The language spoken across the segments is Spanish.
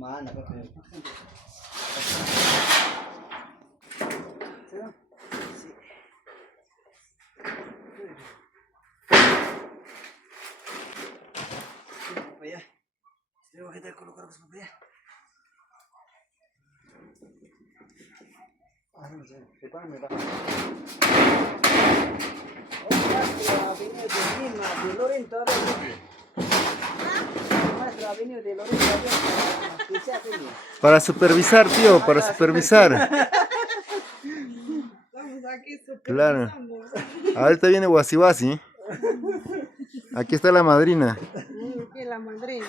Mana pa pero. Papaya. Debo que te colocar con papaya. Ah, no sé. Prepárame va. Nuestra avenida de Lima, de Lorento, a ver. Nuestra avenida de Lorento, a ver. Que sea avenida. Para supervisar, tío, para supervisar. Estamos aquí Claro. supervisando. Ahorita viene Wasiwasi. Aquí está la madrina. Aquí la madrina.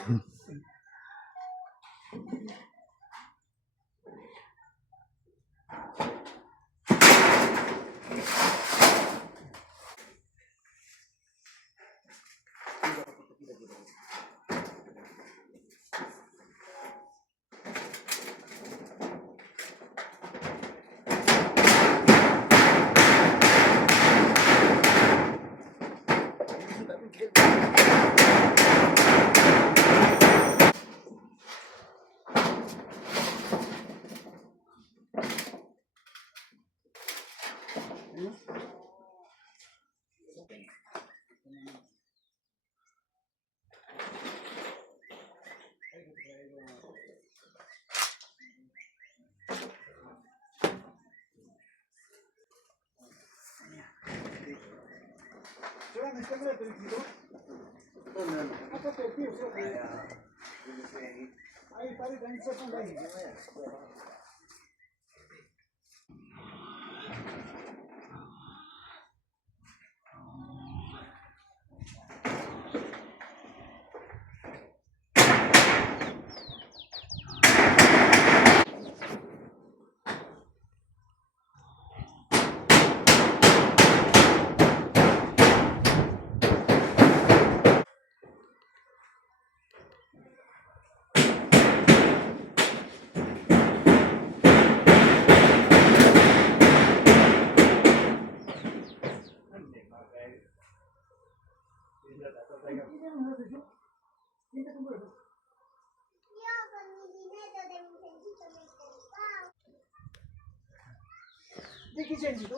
¿De qué sentido?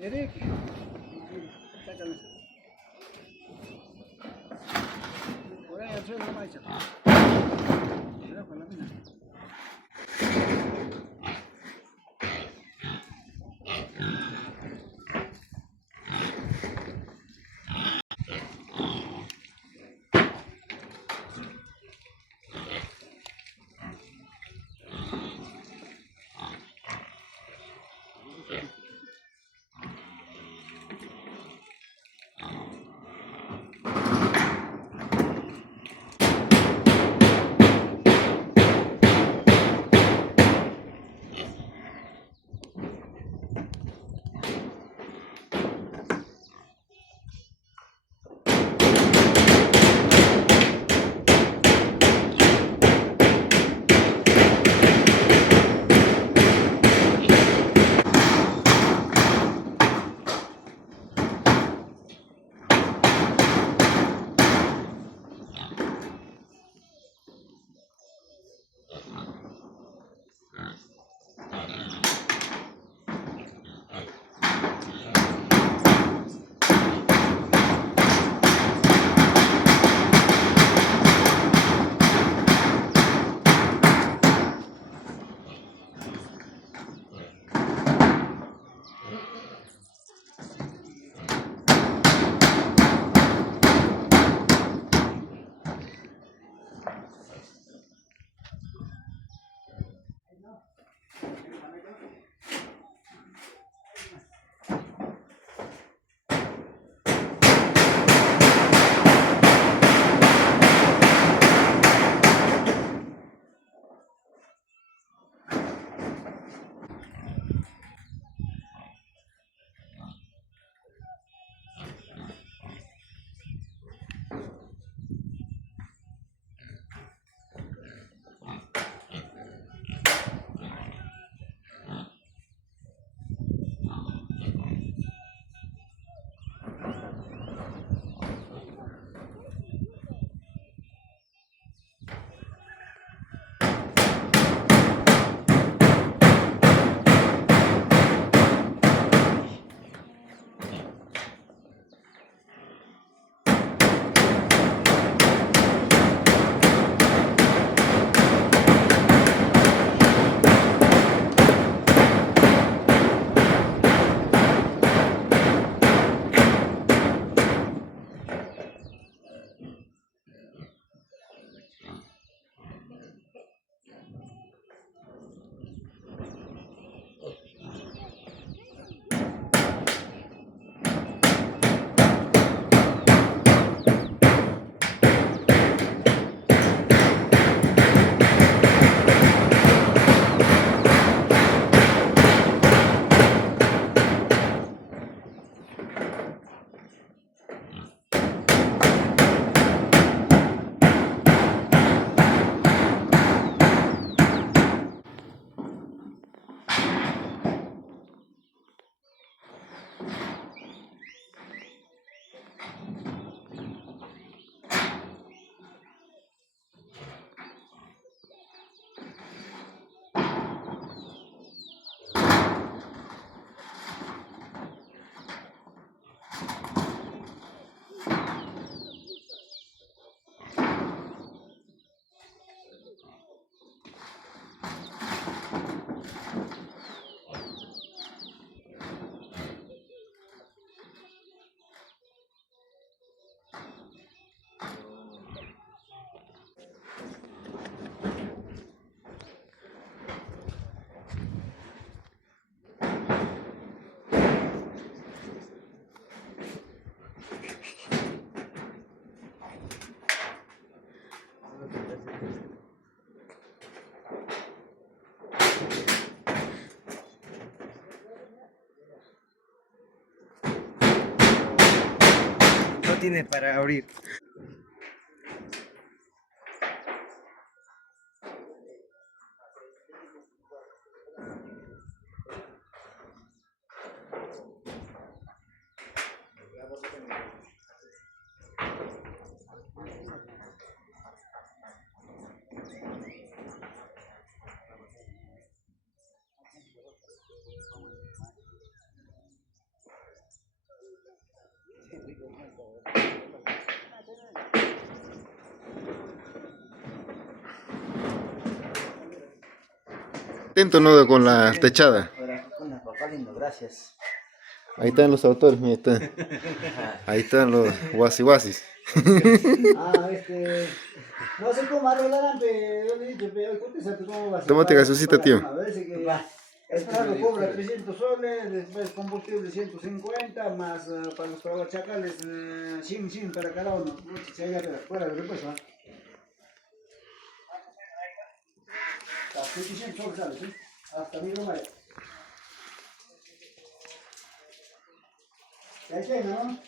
Eric, sácalo. Por ahí al suelo, no vaya. Cuidado con la mina. tiene para abrir. Atento, ¿no? Con la techada. Hola, papá lindo, gracias. Ahí están los autores, mira, ahí están los guasihuasis. No sé cómo arreglarán, pero cómo va a ser. Tómate gaseosita, tío. A ver si que el carro cobra 300 soles, después combustible 150, más para los trabachacales, 100 para cada uno. Si hay fuera de repuesto, ¿no? Hasta 700 soles sale, ¿sí? Hasta 1000 dólares. Ya tiene, ¿no?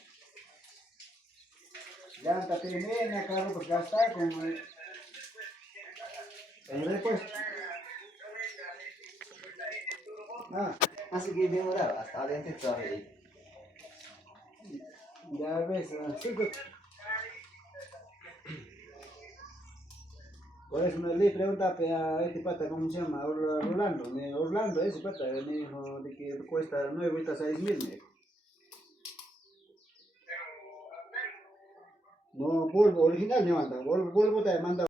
Llanta primera, carro pues ya está con el repuesto. Así que demoraba, hasta adentro todavía. Ya ves, sí, pues. Por eso le pregunta a este pata, ¿cómo se llama? Orlando, Orlando, ese pata, me dijo de que cuesta 9 a 6 mil, me dijo. No, polvo original me manda, polvo te manda.